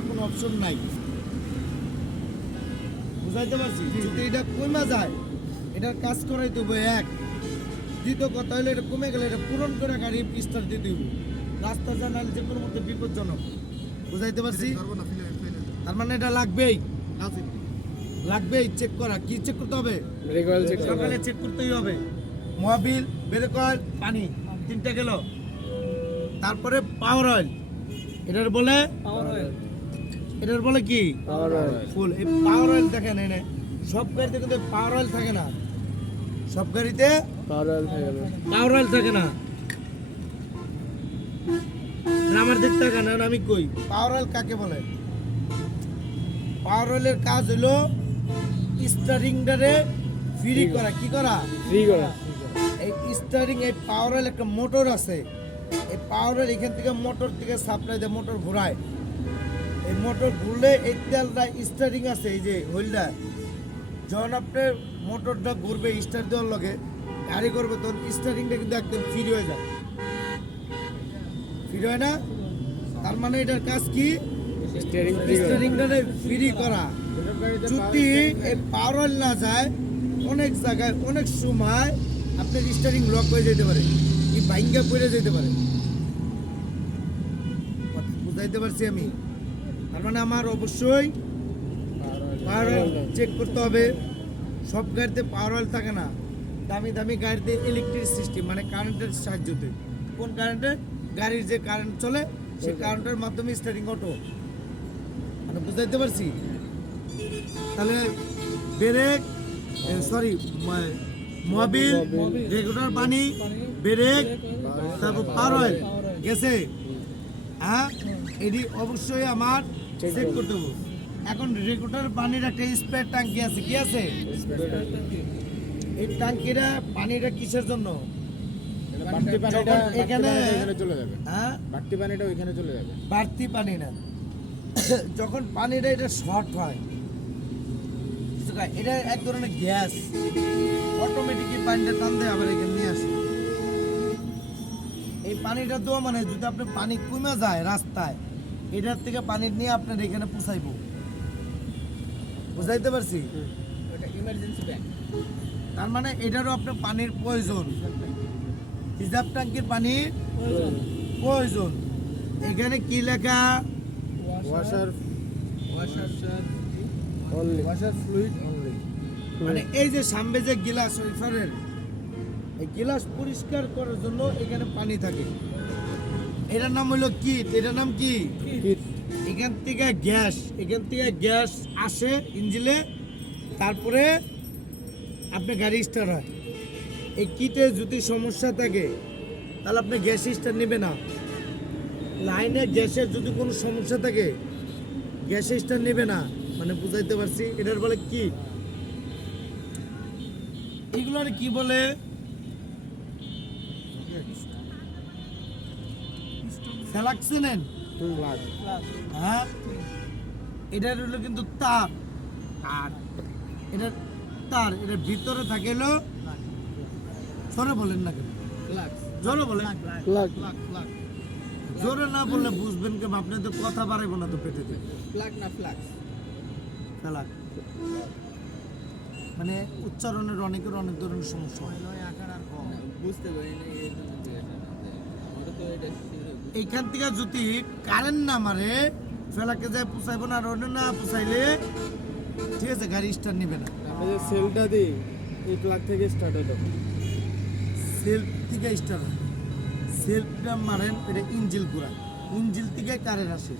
করার কোনো অপশন নাই। বুঝাইতে পারছি? যদি এটা কমে যায় এটার কাজ করাই দেবো এক। দ্বিতীয় কথা হলো এটা কমে গেলে এটা পূরণ করে গাড়ি স্টার্ট দিয়ে দিব। রাস্তা জানালে যে কোনো মধ্যে বিপজ্জনক। বুঝাইতে পারছি? তার মানে এটা লাগবেই, লাগবেই চেক করা। কি চেক করতে হবে? সকালে চেক করতেই হবে। মোবিল, ব্রেক অয়েল, পানি, তিনটা গেল। তারপরে পাওয়ার অয়েল, এটার বলে কি ফুল। এই পাওয়ার অয়েল দেখেন এনে সব গাড়িতে কিন্তু পাওয়ার অয়েল থাকে না, সব গাড়িতে পাওয়ার অয়েল থাকে না। আমার দিক থাকে না, আমি কই পাওয়ার অয়েল কাকে বলে? পাওয়ার অয়েলের কাজ হলো স্টারিংটারে ফ্রি করা। কি করা? ফ্রি করা। এই স্টারিং, এই পাওয়ার অয়েল একটা মোটর আছে, এই পাওয়ার অয়েল এখান থেকে মোটর থেকে সাপ্লাই দেয়, মোটর ঘোরায়। এই মোটর ঘুরলে এই তেলটা স্টারিং আছে, এই যে হোল্ডার, যখন আপনার মোটরটা ঘুরবে স্টার্ট দেওয়ার লগে গাড়ি করবে তখন স্টারিংটা কিন্তু একদম ফ্রি হয়ে যায়। ফ্রি হয় না? তার মানে এটার কাজ কি? স্টারিংটা ফ্রি করা। যদি এই পাওয়ার অয়েল না যায় অনেক জায়গায় অনেক সময় আপনার স্টারিং লক হয়ে যেতে পারে, কি ভাঙ্গা পড়ে যেতে পারে। বুঝাইতে পারছি আমি? তার মানে আমার অবশ্যই পাওয়ার অয়েল চেক করতে হবে। সব গাড়িতে পাওয়ার অয়েল থাকে না, দামি দামি গাড়িতে ইলেকট্রিক সিস্টেম, মানে কারেন্টের সাহায্যতে। কোন কারেন্টে? গাড়ির যে কারেন্ট চলে সেই কারেন্টের মাধ্যমে স্টারিং অটো। মানে বুঝাইতে পারছি? তাহলে ব্রেক, সরি, মোবিল, রেগুলার পানি, ব্রেক, তারপর পাওয়ার অয়েল গেছে। হ্যাঁ, এটি অবশ্যই আমার চেক করতে হবে। এখন রেগুলার পানির একটা স্প্রে ট্যাঙ্কি আছে। কি আছে? এই ট্যাঙ্কিটা পানিটা কিসের জন্য? এখানে চলে যাবে। হ্যাঁ, বাড়তি পানিটা ওইখানে চলে যাবে। বাড়তি পানি না, যখন পানিটা এটা শর্ট হয়, এটা এক ধরনের গ্যাস, অটোমেটিকলি পানিটা টান দেয় আবার এখানে নিয়ে আসে। এই পানিটা দেওয়া মানে যদি আপনার পানি কমে যায় রাস্তায়, এটার থেকে পানি নিয়ে আপনার এখানে পৌঁছাইব। বুঝাইতে পারছি? Emergency tank. তার মানে এটারও আপনার পানির প্রয়োজন, রিজার্ভ ট্যাঙ্কির পানির প্রয়োজন। এখানে কি লেখা? Washer fluid only. মানে এই যে সামনে যে গ্লাস ওইফারের, এই গ্লাস পরিষ্কার করার জন্য এখানে পানি থাকে। এটার নাম হলো কিট। এটার নাম কি? কিট। এখান থেকে গ্যাস আসে ইঞ্জিনে, তারপরে আপনি গাড়ি স্টার্ট হয়। এই কিটে যদি সমস্যা থাকে তাহলে আপনি গ্যাস স্টার্ট নেবে না। লাইনে গ্যাসের যদি কোনো সমস্যা থাকে গ্যাস স্টার্ট নেবে না। মানে বুঝাইতে পারছি? এটার বলে কি? এগুলোর কি বলে? সেলাক্সিনেন। হ্যাঁ, এটার হলো কিন্তু তার, আর এটার তার, এটার ভিতরে থাকে হলো, জোরে বলেন না কেন? জোরে বলেন। জোরে না বললে বুঝবেন কেমন? আপনি তো কথা বাড়াইব না তো পেটে দিয়ে। মানে উচ্চারণের অনেকের অনেক ধরনের সমস্যা হয়। এইখান থেকে যদি কারেন্ট না মারে ফেলাকে যায় পুষাইব না, আর অন্য না পুষাইলে ঠিক আছে গাড়ি স্টার্ট নেবে না। সেলটা দিই এই প্লাগ থেকে স্টার্ট হতো, সেলফ থেকে স্টার্ট হয়। সেলফটা মারেন, এটা ইঞ্জিল ঘোরা, ইঞ্জিল থেকে কারেন্ট আসে।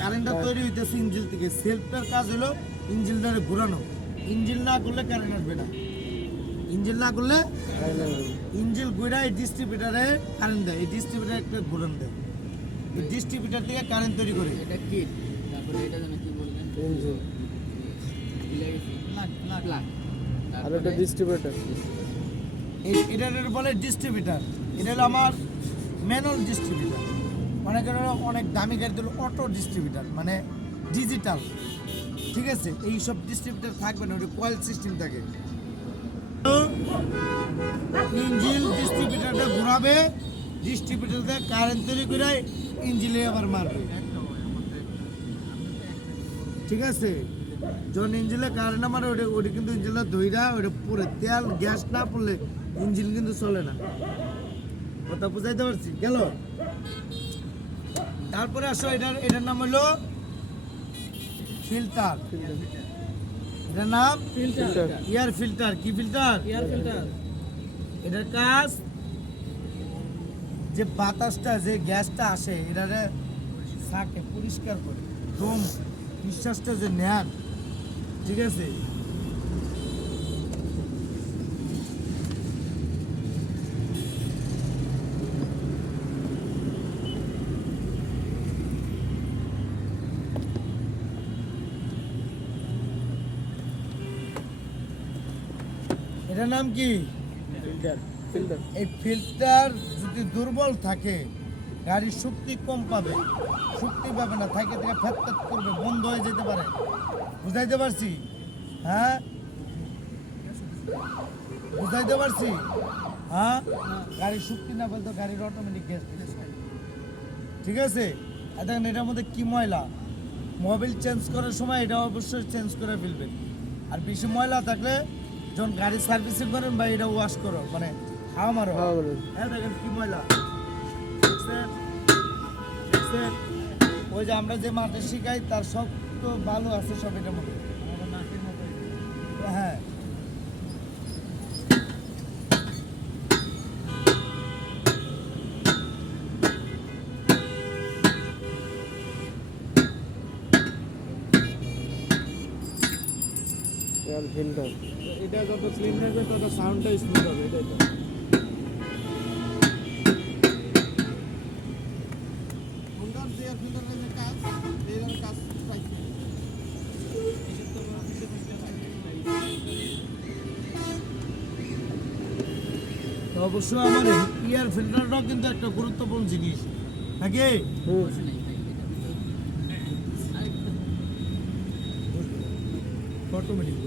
কারেন্টটা তৈরি হইতেছে ইঞ্জিল থেকে। সেলফটার কাজ হলো ইঞ্জিলটারে ঘোরানো। ইঞ্জিল না করলে কারেন্ট আসবে না। ইঞ্জিল না করলে ইঞ্জিল ঘুরা এই ডিস্ট্রিবিউটারে কারেন্ট দেয়। এই ডিস্ট্রিবিউটার একটা ঘোরান দেয়, এই ডিস্ট্রিবিউটার থেকে কারেন্ট তৈরি করে। এটা কি? তারপরে এটা জানো কি বললেন? ইঞ্জিল, প্লাগ, আর এটা ডিস্ট্রিবিউটার। এটার বলে ডিস্ট্রিবিউটার। এটা হলো আমার ম্যানুয়াল ডিস্ট্রিবিউটার। অনেক দামি গাড়ি দিল অটো ডিস্ট্রিবিউটার, মানে ডিজিটাল। ঠিক আছে, এইসব ডিস্ট্রিবিউটার থাকবে না, ওটা কয়েল সিস্টেম থাকে। ইঞ্জিল ডিস্ট্রিবিউটারটা ঘোরাবে, ডিস্ট্রিবিউটার দিয়ে কারেন্ট তৈরি করে ইঞ্জিলে আবার মারবে। ঠিক আছে, যখন ইঞ্জিনে কারেন্ট না মারে ওটা কিন্তু ইঞ্জিনটা ধইরা ওটা পুরো তেল গ্যাস না পড়লে ইঞ্জিন কিন্তু চলে না। কথা বুঝাইতে পারছি? গেল। তারপরে আসো এটার নাম হলো ফিল্টার। এটার নাম এয়ার ফিল্টার। কি ফিল্টার? Air filter. এটার কাজ যে বাতাসটা যে গ্যাসটা আসে এটারে থাকে পরিষ্কার করে দম নিঃশ্বাসটা যে নেন, ঠিক আছে। এটার নাম কি? ফিল্টার। এই ফিল্টার যদি দুর্বল থাকে গাড়ির শক্তি কম পাবে, শক্তি পাবে না, থাকে থেকে ফ্যাট করবে, বন্ধ হয়ে যেতে পারে। বুঝাইতে পারছি? হ্যাঁ, বুঝাইতে পারছি? হ্যাঁ, গাড়ির শক্তি না পেলে তো গাড়ির অটোমেটিক গ্যাস দিতে হয়। ঠিক আছে। দেখেন এটার মধ্যে কি ময়লা, মোবিল চেঞ্জ করার সময় এটা অবশ্যই চেঞ্জ করে ফেলবেন। আর বেশি ময়লা থাকলে যখন গাড়ি সার্ভিসিং করেন বা এটা ওয়াশ করো, মানে হাওয়া মারো, হ্যাঁ দেখেন কি ময়লা। দেখছেন? দেখছেন? ওই যে আমরা যে মাঠে শিখাই তার সব তো ভালো আছে সব এটার মধ্যে। হ্যাঁ, এয়ার ফিল্টার। এটা যত ক্লিন থাকবে তত সাউন্ডটা স্মুথ হবে, এটাই তো। হোন্ডার যে এয়ার ফিল্টারের যে কাজ, এইরকম কাজ পাইছি। তো অবশ্যই আমার এয়ার ফিল্টারটাও কিন্তু একটা গুরুত্বপূর্ণ জিনিস নাকি? অটোমেটিক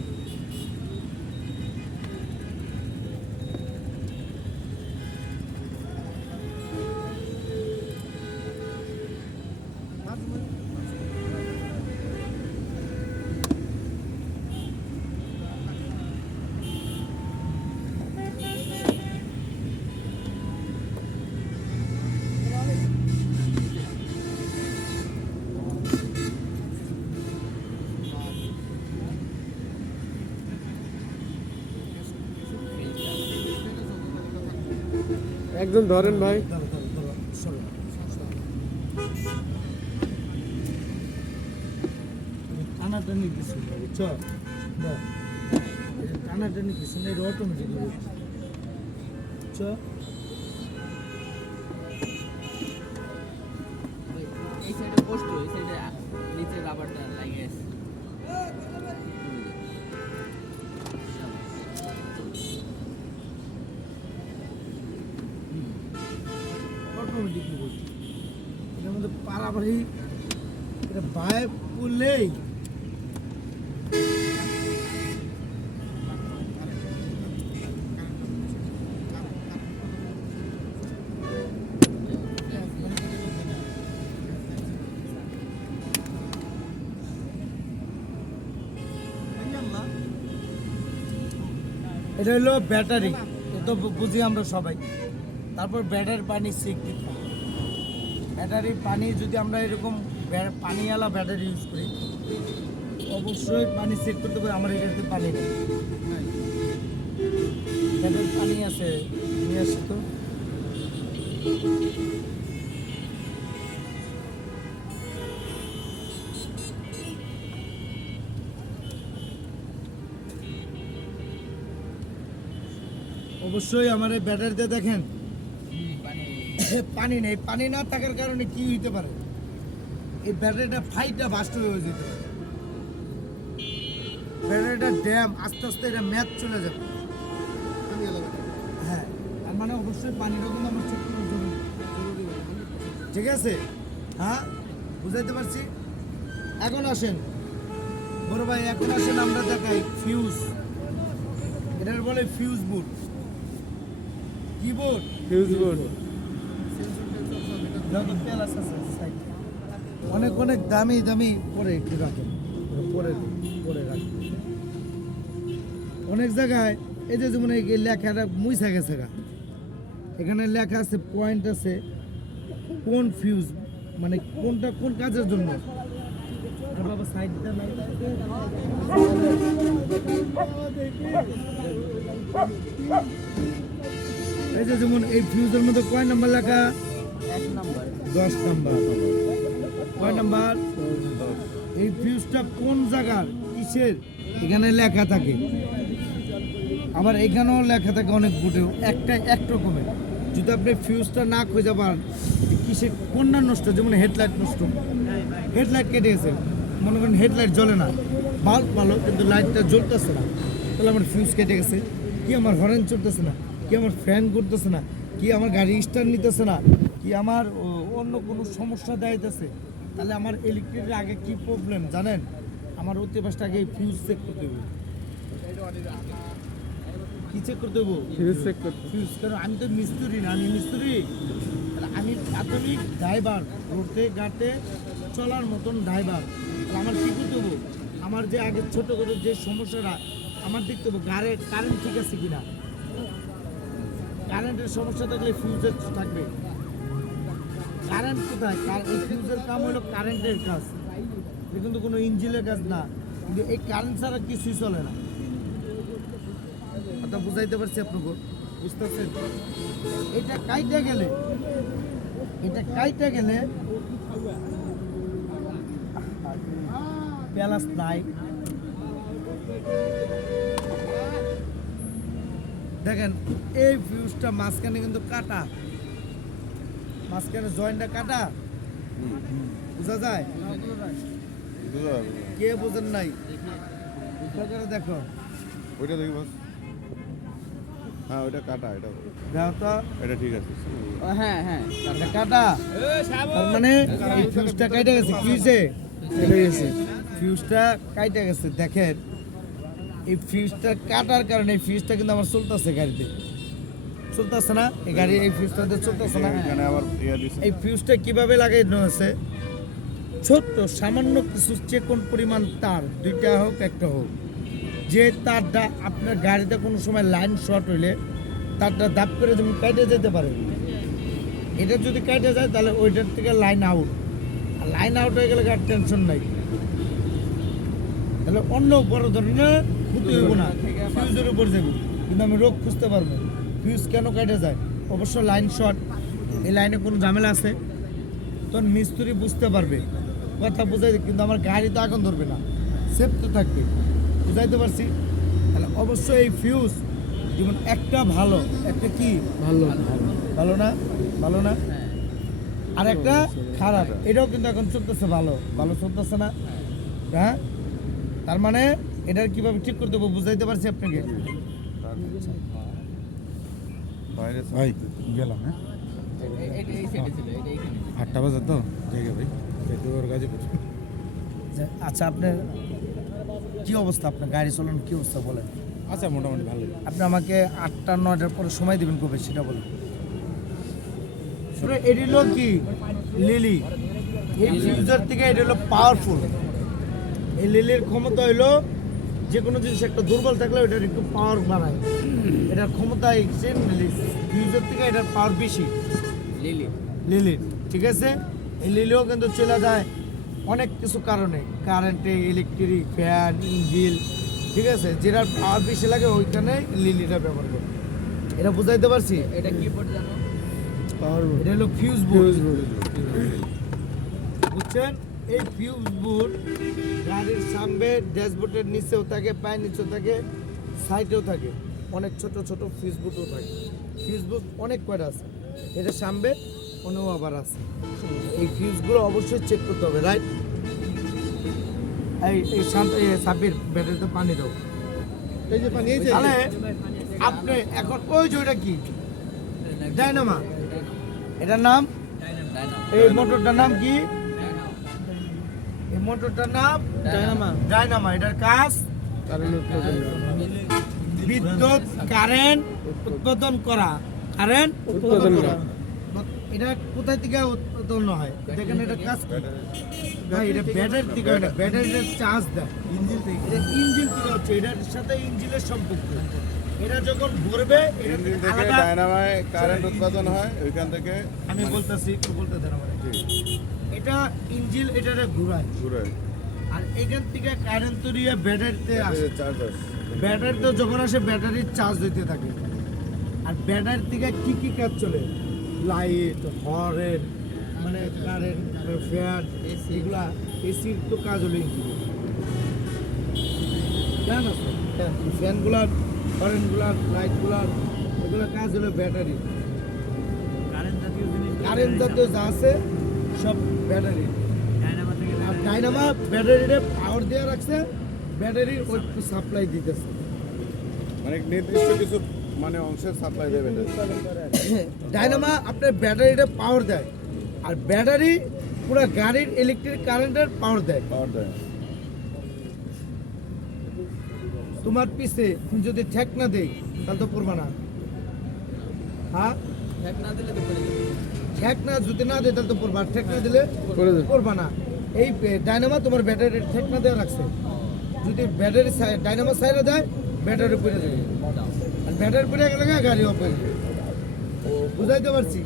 একজন ধরেন ভাই। টানাটানি কিছু না, বুঝছো? টানাটানি কিছু না, এটা অটোমেটিক বুঝছো? এই সাইডে পোস্ট, এই সাইডে নিচে রাবারটা লাগিয়ে আছে। অটোমেটিক বুঝছো? এটার মধ্যে পারাপারি এটা বায়ে পড়লেই এটা হলো ব্যাটারি, তো বুঝি আমরা সবাই। তারপর ব্যাটারির পানি চেক দিতে হবে। ব্যাটারির পানি যদি আমরা এরকম পানিওয়ালা ব্যাটারি ইউজ করি অবশ্যই পানি চেক করতে হবে। আমার এটাতে পানি নেই, ব্যাটারির পানি আছে, নিয়ে আসি তো। অবশ্যই আমার এই ব্যাটারিতে দেখেন পানি নেই। পানি না থাকার কারণে কি হইতে পারে, এই ব্যাটারিটা ফাইটটা বাস্ট হয়ে যেতে পারে। ব্যাটারিটা ড্যাম, আস্তে আস্তে এটা ম্যাচ চলে যাবে। হ্যাঁ, তার মানে অবশ্যই পানিটা কিন্তু আমার চেক করা জরুরি। ঠিক আছে, হ্যাঁ বুঝাইতে পারছি। এখন আসেন বড় ভাই, এখন আসেন আমরা দেখাই ফিউজ। এটার বলে ফিউজ বোর্ড। কি বোর্ড? Fuse board. যত তেল আছে অনেক অনেক দামি দামি পরে একটু রাখেন। পরে রাখবো। অনেক জায়গায় এই যে যেমন এই লেখাটা মুইসা গেছে গা, এখানে লেখা আছে, পয়েন্ট আছে, কোন ফিউজ মানে কোনটা কোন কাজের জন্য। আর বাবা সাইডটা নাই। এই যে যেমন এই ফিউজের মধ্যে কয় নাম্বার লেখা? 1 নাম্বার 10 নাম্বার। কয় নাম্বার? এই ফিউজটা কোন জায়গার কিসের এখানে লেখা থাকে। আবার এখানেও লেখা থাকে অনেক বোর্ডেও এক রকমের। যদি আপনি ফিউজটা না খুঁজে পান যে কিসের কোনটা নষ্ট, যেমন হেডলাইট নষ্ট, হেডলাইট কেটে গেছে, মনে করেন হেডলাইট জ্বলে না, বাল্ব ভালো কিন্তু লাইটটা জ্বলতেছে না, তাহলে আমার ফিউজ কেটে গেছে। কি আমার হর্ন চলতেছে না, কি আমার ফ্যান করতেছে না, কি আমার গাড়ি স্টার্ট নিতেছে না, কি আমার অন্য কোনো সমস্যা দেখাইতেছে, তাহলে আমার ইলেকট্রিকের আগে কি প্রবলেম জানেন? আমার অতি পাশটা আগে ফিউজ চেক করতে হবে। কি চেক করতে দেবো? ফিউজ চেক করতে। ফিউজ, কারণ আমি তো মিস্ত্রি না, আমি মিস্ত্রি, তাহলে আমি প্রাথমিক ড্রাইভার, রোডে ঘাটে চলার মতন ড্রাইভার। তাহলে আমার কী করতে দেবো? আমার যে আগে ছোটো করে যে সমস্যাটা আমার দেখতে হবে, গাড়ির কারেন্ট ঠিক আছে কিনা। কারেন্টের সমস্যা থাকলে ফিউজের থাকবে। কারেন্ট কোথায়? এই ফিউজের কাম হলো কারেন্টের কাজ, এটা কিন্তু কোনো ইঞ্জিনের কাজ না। কিন্তু এই কারেন্ট ছাড়া কিছুই চলে না। কথা বুঝাইতে পারছি আপনাকে? বুঝতে পারছেন? এটা কাইটা গেলে প্যালাস নাই। দেখেন এই ফিউজটা মাঝখানে কিন্তু কাটা, মাঝখানে জয়েন্টটা কাটা, বুঝা যায়? কে বোঝেন নাই? দেখো ওইটা দেখি বস। হ্যাঁ ওইটা কাটা, এটা দেখো তো, এটা ঠিক আছে। ও হ্যাঁ হ্যাঁ এটা কাটা, তার মানে এই ফিউজটা কাইটা গেছে। কি হয়েছে? ফিউজটা কাইটা গেছে। দেখেন এই ফিউজটা কাটার কারণে এই ফিউজটা কিন্তু আমার চলতেছে, গাড়িতে চলতেছে না, এই গাড়ি এই ফিউজটাতে চলতেছে না। এখানে আবার ইয়া দিছে। এই ফিউজটা কিভাবে লাগানো আছে? ছোট্ট সামান্য কিছু চেকন পরিমাণ তার, দুইটা হোক একটা হোক, যে তারটা আপনার গাড়িতে কোনো সময় লাইন শর্ট হইলে তারটা দাপ করে যেমন কেটে যেতে পারে, এটা যদি কেটে যায় তাহলে ওইটার থেকে লাইন আউট। আর লাইন আউট হয়ে গেলে গাড়ির টেনশন নাই, তাহলে অন্য বড় ধরনের ক্ষতি হইব না, ফিউজের উপর যাবো, কিন্তু আমি রোগ খুঁজতে পারবো। ফিউজ কেন কেটে যায়? অবশ্য লাইন শর্ট, এই লাইনে কোনো ঝামেলা আছে, তখন মিস্ত্রি বুঝতে পারবে, কথা বুঝাই, কিন্তু আমার গাড়ি তো আগুন ধরবে না, সেফ তো থাকবে। বুঝাইতে পারছি? তাহলে অবশ্যই এই ফিউজ যেমন একটা ভালো, একটা কি ভালো ভালো না, ভালো না, আর একটা খারাপ, এটাও কিন্তু এখন চলতেছে ভালো, ভালো চলতেছে না। হ্যাঁ, তার মানে এটার কিভাবে ঠিক করতে হবে বুঝাইতে পারছি আপনাকে। বাইরে ভাই গেলাম, হ্যাঁ এই সাইডে ছিল, এটা এইখানে 8টা বাজে তো জায়গা ভাই ওর কাজে আচ্ছা, আপনার কি অবস্থা? আপনার গাড়ি চালানোর কি অবস্থা বলেন? আচ্ছা মোটামুটি ভালোই। আপনি আমাকে 8টা 9টার পরে সময় দিবেন কবে সেটা বলেন। শুনে এটি হলো কি লিলি, এই ফিউজার থেকে এটা হলো পাওয়ারফুল। এই লিলির ক্ষমতা হলো যে কোনো জিনিস একটা দুর্বল থাকলে ওটার একটু পাওয়ার বাড়ায়, এটার ক্ষমতা এক্সট্রিম। ফিউজার থেকে এটার পাওয়ার বেশি লিলি লিলির, ঠিক আছে? এই লিলিও কিন্তু চলে যায় অনেক কিছু কারণে, কারেন্টে, ইলেকট্রিক, ফ্যান, ইঞ্জিন, ঠিক আছে? যেটার পাওয়ার বেশি লাগে ওইখানে লিলিটা ব্যবহার করে। এটা বুঝাইতে পারছি? এটা কি বোর্ড জানো? এটা হলো ফিউজ বোর্ড, বুঝছেন? এই ফিউজ বোর্ড গাড়ির সামনে ড্যাশবোর্ডের নিচেও থাকে, পায়ের নিচেও থাকে, সাইডেও থাকে, অনেক ছোট ছোট ফিউজ বোর্ডও থাকে। ফিউজ বোর্ড অনেক কয়টা আছে, এটা সামনে অনেও আবার আছে। এই ফিউজগুলো অবশ্যই চেক করতে হবে, রাইট? এই সাবির ব্যাটারিতে পানি দাও। এই যে পানি, এই যে তাহলে আপনি এখন ওই যে ওইটা কি ডায়নামা, এটার নাম, এই মোটরটার নাম কি? এই মোটরটার নাম ডায়নামা। ডায়নামা। এটার কাজ কারণ বিদ্যুৎ কারেন্ট উৎপাদন করা, কারেন্ট উৎপাদন করা। এটা কোথায় থেকে উৎপন্ন হয়। দেখেন এটা কাজ কি? ভাই এটা ব্যাটারি থেকে হয় না, ব্যাটারিটা চার্জ দেয় ইঞ্জিন থেকে। এটা ইঞ্জিন থেকে হচ্ছে, এটার সাথে ইঞ্জিনের সম্পর্ক। এটা যখন ঘুরবে এটা ইঞ্জিন থেকে থেকে আলাদা। ডায়নামায় কারেন্ট উৎপাদন হয় ওইখান থেকে আমি বলতেছি, একটু বলতে দেন আমার। এটা ইঞ্জিন এটারে ঘুরায়, ঘুরে আর এখান থেকে কারেন্ট তৈরি হয়ে ব্যাটারিতে আসে। চার্জার ব্যাটারি তো যখন আসে ব্যাটারির চার্জ দিতে থাকে। আর ব্যাটারি থেকে কি কি কাজ চলে? লাইট, হরেন, মানে কারেন্ট, ফ্যান, এগুলা, এসির তো কাজ হলো ইঞ্জিন। ফ্যান আছে, ফ্যানগুলার, হরেনগুলার, লাইটগুলার, এগুলো কাজ হলো ব্যাটারি। কারেন্ট জাতীয় যা আছে সব ব্যাটারি। আর ডাইনামা ব্যাটারিতে পাওয়ার দেওয়া রাখছে, ব্যাটারির ওই সাপ্লাই দিতেছে। মানে নির্দিষ্ট কিছু মানে অংশের সাপ্লাই দেবে এটা। ডাইনামা আপনার ব্যাটারিটা পাওয়ার দেয়, আর ব্যাটারি পুরো গাড়ির ইলেকট্রিক কারেন্টের পাওয়ার দেয়। পাওয়ার দেয়। তোমার পিছে তুমি যদি ঠেক না দেই তাহলে তো পড়বা না। হ্যাঁ, ঠেক না দিলে তো পড়ে যাবে। ঠেক না যদি না দেয় তাহলে তো পড়বা, আর ঠেক না দিলে পড়বা না। এই ডাইনামা তোমার ব্যাটারি ঠেক না দেওয়া রাখছে। যদি ব্যাটারি ডাইনামা সাইডে দেয় ব্যাটারি পড়ে যাবে, আর ব্যাটারি পড়ে গেলে গাড়ি অফ হয়ে যাবে। বুঝাইতে পারছি?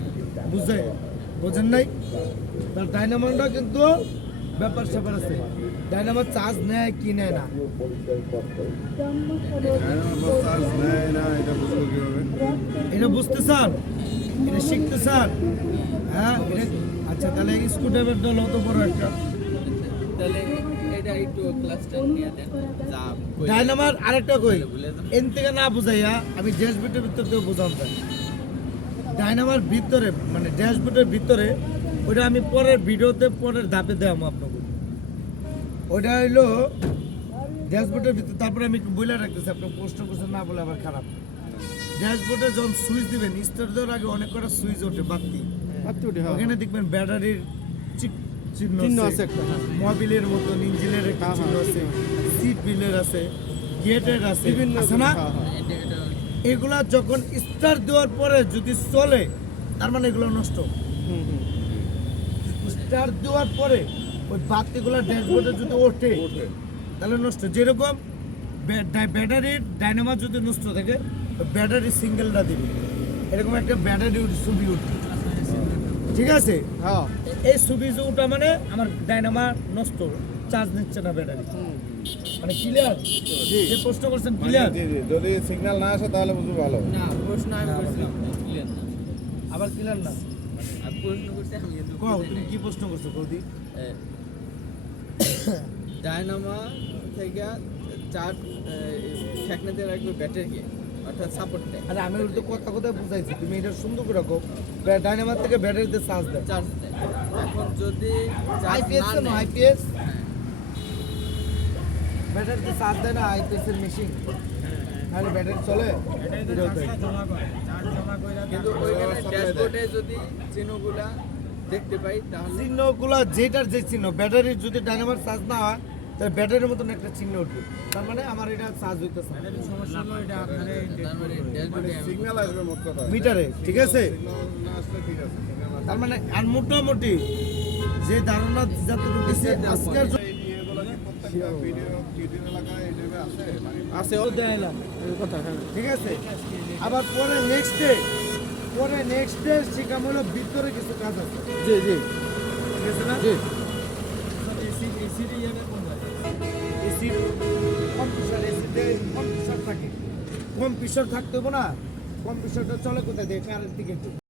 বোঝেন নাই? তার ডাইনামাটা কিন্তু ব্যাপার স্যাপার আছে। ডাইনামা চার্জ নেয় কি নেয় না, ডায়নামা চার্জ নেয় না, এটা বুঝবো কিভাবে? এটা বুঝতে চান, এটা শিখতে চান? হ্যাঁ, আচ্ছা তাহলে স্ক্রুড্রাইভার দল অত বড় একটা তাহলে এটা একটু ক্লাসটা নিয়ে দেন। যা কই ডাইনামার আরেকটা কই, ভুলে যান। এন থেকে না বুঝাইয়া আমি ড্যাশবোর্ডের ভিতর থেকে বোঝাম চাই। ডাইনামার ভিতরে মানে ড্যাশবোর্ডের ভিতরে, ওইটা আমি পরের ভিডিওতে পরের ধাপে দেবো আপনাকে। ওইটা হইলো ড্যাশবোর্ডের ভিতরে। তারপরে আমি একটু বলে রাখতেছি, আপনার প্রশ্ন করছেন না বলে আবার খারাপ। ড্যাশবোর্ডে যখন সুইচ দিবেন, স্টার্ট দেওয়ার আগে অনেক কটা সুইচ ওঠে বাতি। ওখানে দেখবেন ব্যাটারির চিহ্ন আছে একটা, মোবিলের মতো ইঞ্জিনের একটা চিহ্ন আছে, সিট বিলের আছে, গেটের আছে, আছে না? এগুলা যখন স্টার্ট দেওয়ার পরে যদি চলে তার মানে এগুলো নষ্ট। স্টার্ট দেওয়ার পরে ওই বাতিগুলো ড্যাশবোর্ডে যদি ওঠে তাহলে নষ্ট। যেরকম ব্যাটারির ডাইনামা যদি নষ্ট থাকে, ব্যাটারি সিঙ্গেলটা দিবে, এরকম একটা ব্যাটারি ছবি উঠবে। ঠিক আছে? হ্যাঁ, এই ছবি যে ওটা মানে আমার ডাইনামা নষ্ট, চার্জ নিচ্ছে না ব্যাটারি। মানে ক্লিয়ার? যে প্রশ্ন করছেন ক্লিয়ার? জি জি, যদি সিগন্যাল না আসে তাহলে বুঝবো ভালো। না, প্রশ্ন আমি করছিলাম ক্লিয়ার না। আবার ক্লিয়ার না? আর প্রশ্ন করতে আমি কিন্তু কও, বুঝি তুমি নাই। কি প্রশ্ন করছো কৌদি? ডায়নামা থেকে চার ঠেকনাতে রাখবে ব্যাটারিকে, অর্থাৎ সাপোর্ট দেয়, আরে আমি তো কথা বুঝাইছি, তুমি এটা সুন্দর করে রাখো। ডাইনামার থেকে ব্যাটারিতে চার্জ দেয়। চার্জ দেয়। এখন যদি চার্জ আইপিএস না না, নেয়, আইপিএস হ্যাঁ, ব্যাটারিতে চার্জ দেয় না, আইপিএস এর মেশিন। তাহলে ব্যাটারি চলে? কিন্তু ওইখানে ড্যাশবোর্ডে যদি চিহ্নগুলা দেখতে পাই তাহলে চিহ্নগুলো যেটার যে চিহ্ন, ব্যাটারির যদি ডাইনামার চার্জ না হয় তাহলে ব্যাটারির মতন একটা চিহ্ন উঠবে, তার মানে আমার এটা চার্জ হইতেছে তার মানে ড্যাশবোর্ডে আমি সিগন্যাল আসবে মোট কথা। মিটারে। ঠিক আছে? সিগন্যাল না আসলে ঠিক আছে, সিগন্যাল আসলে তার মানে আর মোটামুটি যে ধারণা যতটুকু দিচ্ছে আজকের এই ইয়েগুলো কি প্রত্যেকটা ভিডিও টিউটোরিয়াল এলাকায় এই টাইপের আছে? মানে আছে ও দেয়লাম কথা। ঠিক আছে? আবার পরে নেক্সট ডে শিখাম হলো ভিতরে কিছু কাজ আছে। জি জি ঠিক আছে না? জি। এসির কম্প্রেসার, এসিতে কম্প্রেসার থাকে, কম্প্রেসার থাকতে হবে না? কম্প্রেসারটা চলে কোথায় দিয়ে? কারেন্ট থেকে।